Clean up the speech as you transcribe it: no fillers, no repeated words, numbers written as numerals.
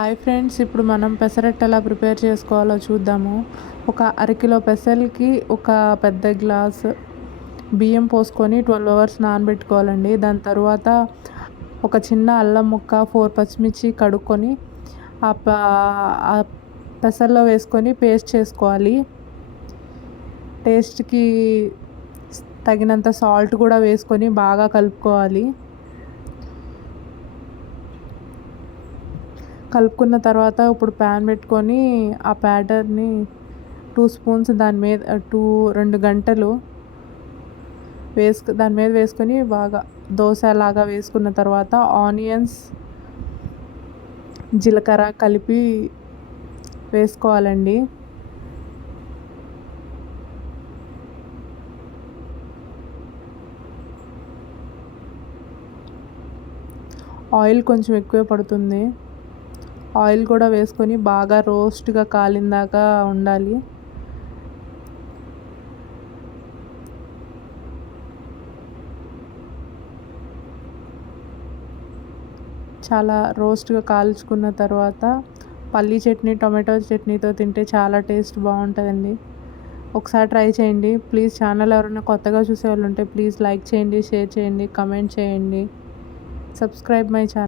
Hi friends, ఇప్పుడు మనం పెసరట్టు ఎలా ప్రిపేర్ చేసుకోవాలో చూద్దాము. ఒక అరకిలో పెసలకి ఒక పెద్ద గ్లాస్ బియ్యం పోసుకొని 12 అవర్స్ నానబెట్టుకోవాలండి. దాని తర్వాత ఒక చిన్న అల్లం ముక్క, 4 పచ్చిమిర్చి కడుక్కొని ఆ పెసల్లో వేసుకొని పేస్ట్ చేసుకోవాలి. టేస్ట్కి తగినంత సాల్ట్ కూడా వేసుకొని బాగా కలుపుకోవాలి. కలుపుకున్న తర్వాత ఇప్పుడు ప్యాన్ పెట్టుకొని ఆ బ్యాటర్ని 2 స్పూన్స్ దాని మీద 2 గంటలు దాని మీద వేసుకొని బాగా దోశలాగా వేసుకున్న తర్వాత ఆనియన్స్, జీలకర్ర కలిపి వేసుకోవాలండి. ఆయిల్ కొంచెం ఎక్కువే పడుతుంది. ఆయిల్ కూడా వేసుకొని బాగా రోస్ట్గా కాలిందాకా ఉండాలి. చాలా రోస్ట్గా కాల్చుకున్న తర్వాత పల్లీ చట్నీ, టొమాటో చట్నీతో తింటే చాలా టేస్ట్ బాగుంటుందండి. ఒకసారి ట్రై చేయండి. ప్లీజ్ ఛానల్ ఎవరైనా కొత్తగా చూసే వాళ్ళు ఉంటే ప్లీజ్ లైక్ చేయండి, షేర్ చేయండి, కమెంట్ చేయండి, సబ్స్క్రైబ్ మై ఛానల్.